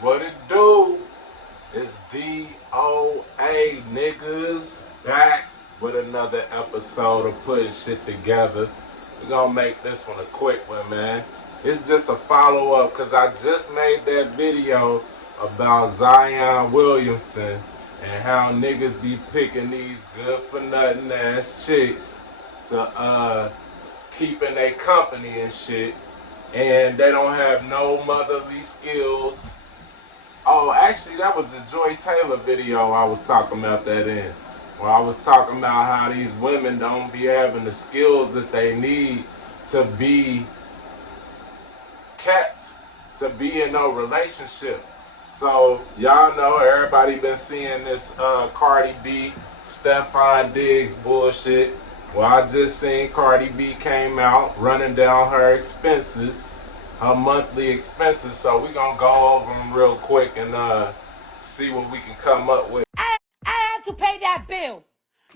What it do? It's DOA niggas back with another episode of putting shit together. We're gonna make this one a quick one, man. It's just a follow up because I just made that video about Zion Williamson and how niggas be picking these good for nothing ass chicks to keep in their company and shit, and they don't have no motherly skills. Oh, actually, that was the Joy Taylor video I was talking about that in. Where I was talking about how these women don't be having the skills that they need to be kept, to be in no relationship. So, y'all know everybody been seeing this Cardi B, Stefon Diggs bullshit. Well, I just seen Cardi B came out running down her expenses, her monthly expenses. So we gonna go over them real quick and see what we can come up with. I had to pay that bill.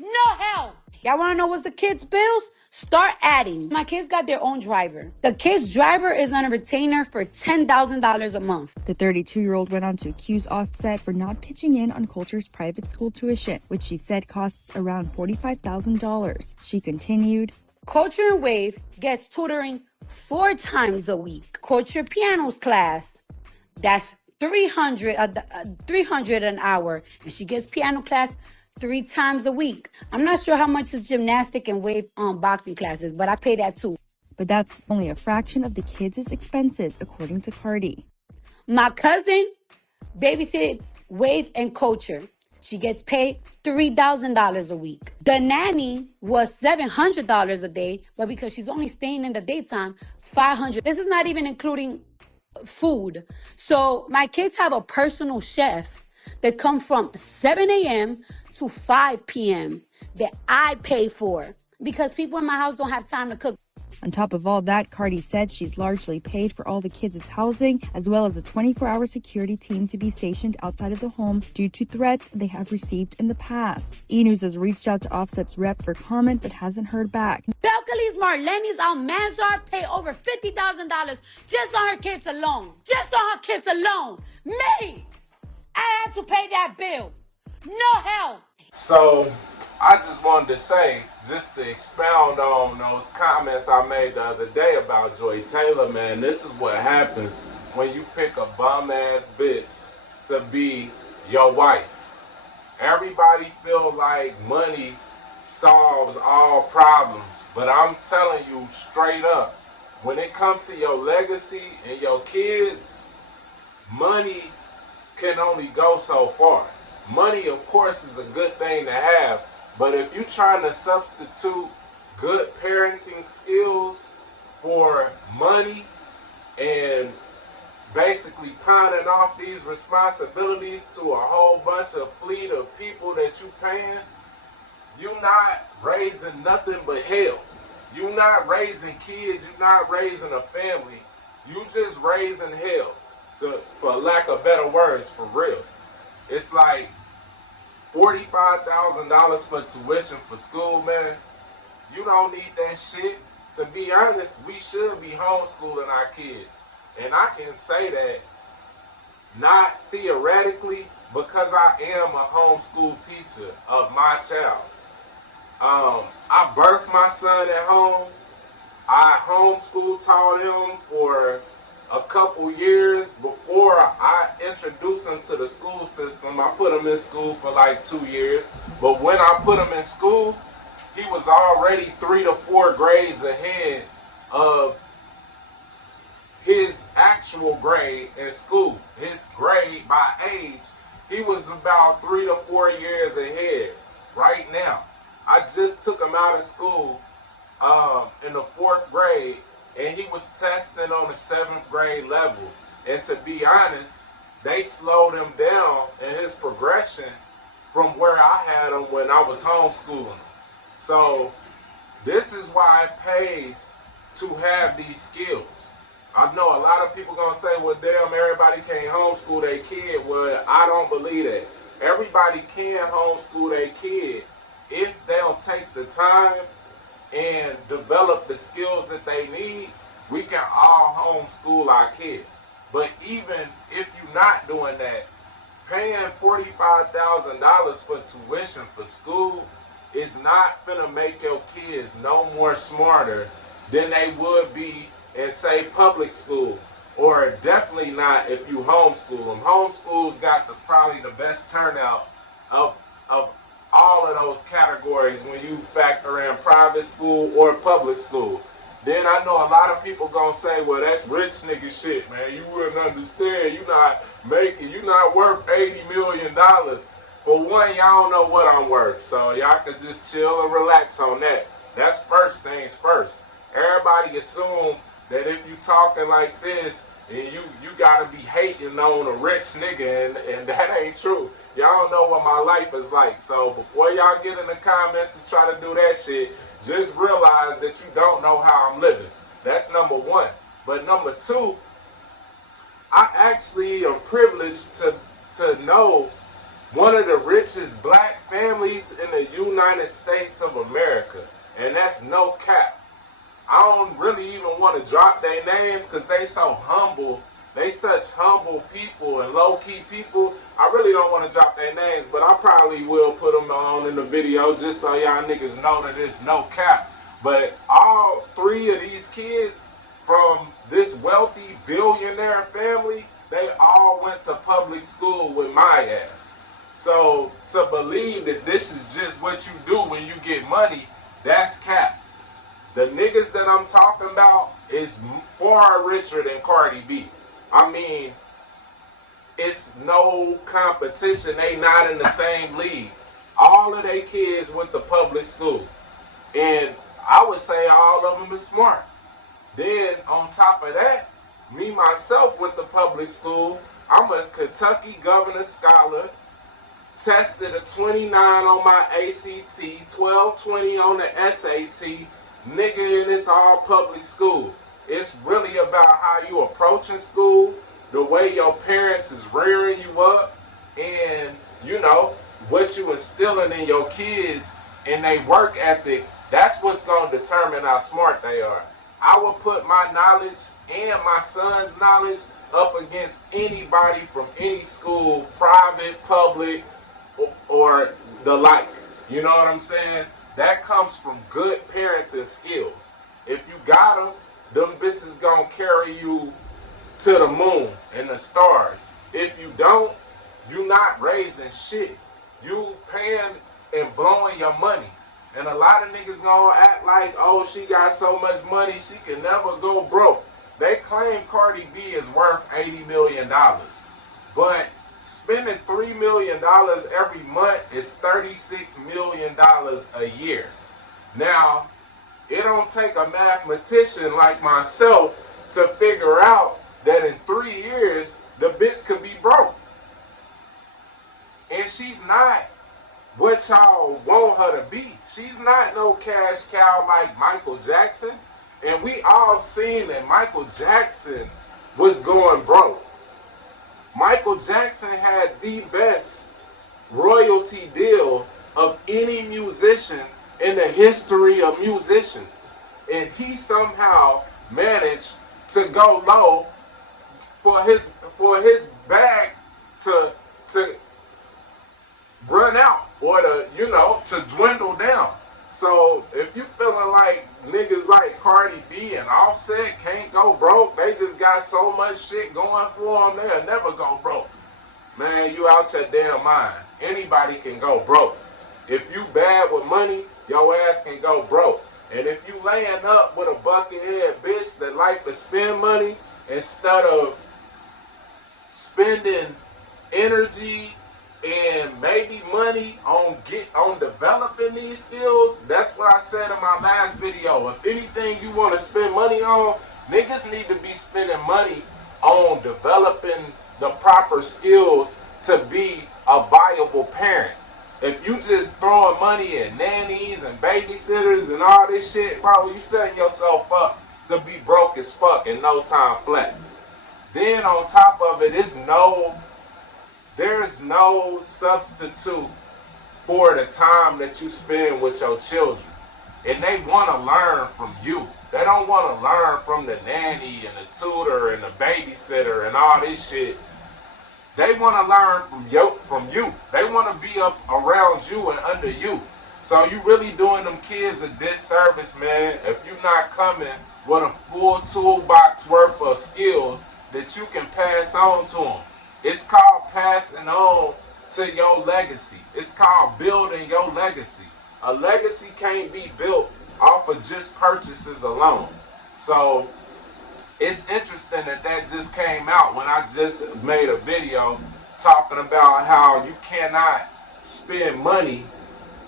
No help. Y'all want to know what's the kids' bills? Start adding. My kids got their own driver. The kids' driver is on a retainer for $10,000 a month. The 32-year-old went on to accuse Offset for not pitching in on Culture's private school tuition, which she said costs around $45,000. She continued, Culture and Wave gets tutoring 4 times a week. Culture piano's class, that's $300 an hour, and she gets piano class 3 times a week. I'm not sure how much is gymnastic and Wave boxing classes, but I pay that too. but that's only a fraction of the kids' expenses, according to Cardi. My cousin babysits Wave and Culture. She gets paid $3,000 a week. The nanny was $700 a day, but because she's only staying in the daytime, $500. This is not even including food. So my kids have a personal chef that come from 7 a.m. to 5 p.m. that I pay for because people in my house don't have time to cook. On top of all that, Cardi said she's largely paid for all the kids' housing, as well as a 24-hour security team to be stationed outside of the home due to threats they have received in the past. E-News has reached out to Offset's rep for comment, but hasn't heard back. Belcalis, Marlenis, Almanzar pay over $50,000 just on her kids alone. Just on her kids alone. Me! I had to pay that bill. No help. So, I just wanted to say, just to expound on those comments I made the other day about Joy Taylor, man, this is what happens when you pick a bum-ass bitch to be your wife. Everybody feel like money solves all problems, but I'm telling you straight up, when it comes to your legacy and your kids, money can only go so far. Money, of course, is a good thing to have, but if you're trying to substitute good parenting skills for money and basically pawning off these responsibilities to a whole bunch of fleet of people that you paying, you're not raising nothing but hell. You're not raising kids, you're not raising a family, you just raising hell, for lack of better words, for real. It's like $45,000 for tuition for school, man. You don't need that shit. To be honest, we should be homeschooling our kids. And I can say that not theoretically, because I am a homeschool teacher of my child. I birthed my son at home. I homeschool taught him for a couple years before I introduced him to the school system. I put him in school for like 2 years, but when I put him in school, he was already 3 to 4 grades ahead of his actual grade in school. His grade by age, he was about 3 to 4 years ahead right now. I just took him out of school in the 4th grade, and he was testing on the 7th grade level. And to be honest, they slowed him down in his progression from where I had him when I was homeschooling him. So this is why it pays to have these skills. I know a lot of people gonna say, well, damn, everybody can't homeschool their kid. Well, I don't believe that. Everybody can homeschool their kid if they'll take the time and develop the skills that they need. We can all homeschool our kids. But even if you're not doing that, paying $45,000 for tuition for school is not finna make your kids no more smarter than they would be in, say, public school. Or definitely not if you homeschool them. Homeschool's got probably the best turnout of all of those categories when you factor in private school or public school. Then I know a lot of people gonna say, well, that's rich nigga shit, man. You wouldn't understand. You not worth $80 million. For one, y'all don't know what I'm worth. So y'all could just chill and relax on that. That's first things first. Everybody assume that if you talking like this, and you gotta be hating on a rich nigga, and that ain't true. Y'all don't know what my life is like. So before y'all get in the comments and try to do that shit, just realize that you don't know how I'm living. That's number one. But number two, I actually am privileged to know one of the richest black families in the United States of America. And that's no cap. I don't really even want to drop their names because they so humble. They such humble people and low-key people. I really don't want to drop their names, but I probably will put them on in the video just so y'all niggas know that it's no cap. But all three of these kids from this wealthy billionaire family, they all went to public school with my ass. So to believe that this is just what you do when you get money, that's cap. The niggas that I'm talking about is far richer than Cardi B. I mean, it's no competition. They not in the same league. All of they kids went to public school. And I would say all of them is smart. Then on top of that, me myself went to public school. I'm a Kentucky Governor Scholar. Tested a 29 on my ACT, 1220 on the SAT. Nigga, and it's all public school. It's really about how you approaching school, the way your parents is rearing you up, and, you know, what you instilling in your kids and they work ethic. That's what's going to determine how smart they are. I would put my knowledge and my son's knowledge up against anybody from any school, private, public, or the like. You know what I'm saying? That comes from good parenting skills. If you got them bitches gonna carry you to the moon and the stars. If you don't, you not raising shit. You paying and blowing your money. And a lot of niggas gonna act like, oh, she got so much money, she can never go broke. They claim Cardi B is worth $80 million. But spending $3 million every month is $36 million a year. Now, it don't take a mathematician like myself to figure out that in 3 years, the bitch could be broke. And she's not what y'all want her to be. She's not no cash cow like Michael Jackson. And we all seen that Michael Jackson was going broke. Michael Jackson had the best royalty deal of any musician in the history of musicians. And he somehow managed to go low for his bag to run out or to dwindle down. So if you feeling like niggas like Cardi B and Offset can't go broke, they just got so much shit going for them, they'll never go broke. Man, you out your damn mind. Anybody can go broke. If you bad with money, your ass can go broke. And if you laying up with a buckethead bitch that like to spend money instead of spending energy and maybe money on developing these skills, that's what I said in my last video. If anything you want to spend money on, niggas need to be spending money on developing the proper skills to be a viable parent. If you just throwing money at nannies and babysitters and all this shit, bro, you setting yourself up to be broke as fuck in no time flat. Then on top of it, there's no substitute for the time that you spend with your children. and they want to learn from you. They don't want to learn from the nanny and the tutor and the babysitter and all this shit. They want to learn from you. They want to be up around you and under you. So you really doing them kids a disservice, man, if you're not coming with a full toolbox worth of skills that you can pass on to them. It's called passing on to your legacy. It's called building your legacy. A legacy can't be built off of just purchases alone. So it's interesting that just came out when I just made a video talking about how you cannot spend money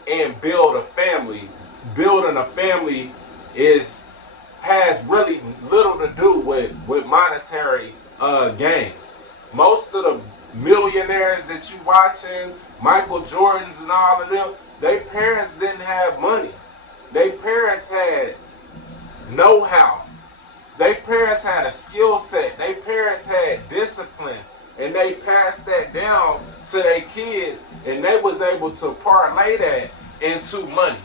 and build a family. Building a family has really little to do with monetary gains. Most of the millionaires that you watching, Michael Jordans and all of them, their parents didn't have money. Their parents had know-how. Their parents had a skill set. Their parents had discipline. And they passed that down to their kids. And they was able to parlay that into money.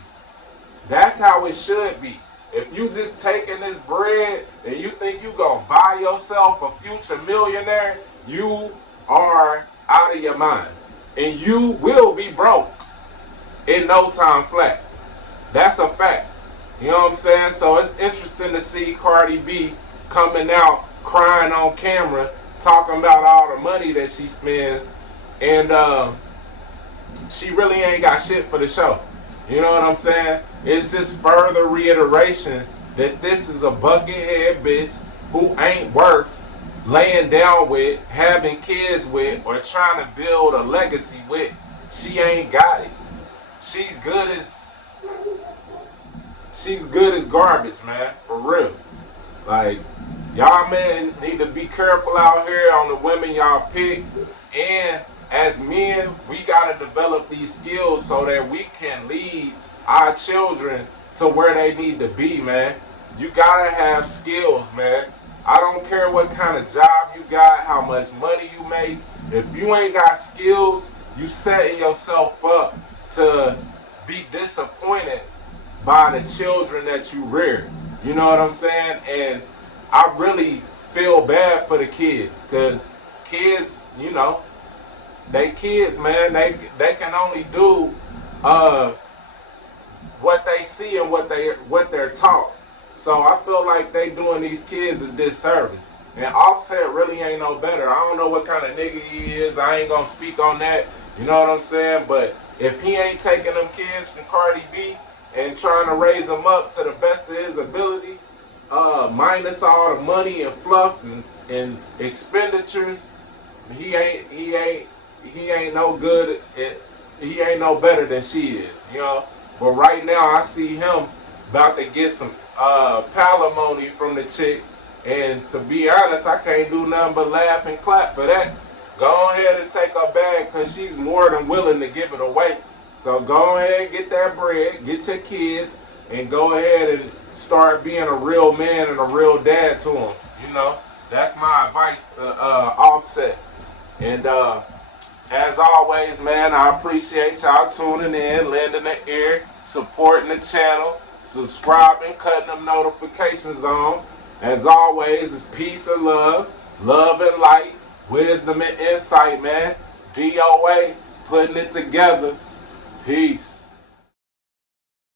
That's how it should be. If you just taking this bread and you think you gonna buy yourself a future millionaire, you are out of your mind. And you will be broke in no time flat. That's a fact. You know what I'm saying? So it's interesting to see Cardi B coming out crying on camera, talking about all the money that she spends, and she really ain't got shit for the show. You know what I'm saying? It's just further reiteration that this is a buckethead bitch who ain't worth laying down with, having kids with, or trying to build a legacy with. She ain't got it. She's good as garbage, man. For real. Like, y'all men need to be careful out here on the women y'all pick. And as men, we gotta develop these skills so that we can lead our children to where they need to be, man. You gotta have skills, man. I don't care what kind of job you got, how much money you make. If you ain't got skills, you setting yourself up to be disappointed by the children that you rear. You know what I'm saying? And I really feel bad for the kids, because kids, you know, they kids, man. They can only do what they see and what they're taught. So I feel like they doing these kids a disservice. And Offset really ain't no better. I don't know what kind of nigga he is. I ain't gonna speak on that. You know what I'm saying? But if he ain't taking them kids from Cardi B and trying to raise them up to the best of his ability, minus all the money and fluff and expenditures, he ain't no good. He ain't no better than she is, you know. But right now, I see him about to get some palimony from the chick, and to be honest, I can't do nothing but laugh and clap for that. Go ahead and take her bag, because she's more than willing to give it away. So go ahead and get that bread, get your kids, and go ahead and start being a real man and a real dad to them. You know, that's my advice to Offset. And as always, man, I appreciate y'all tuning in, lending an ear, supporting the channel, subscribing, cutting them notifications on. As always, it's peace and love and light, wisdom and insight, man. DOA, putting it together. Peace.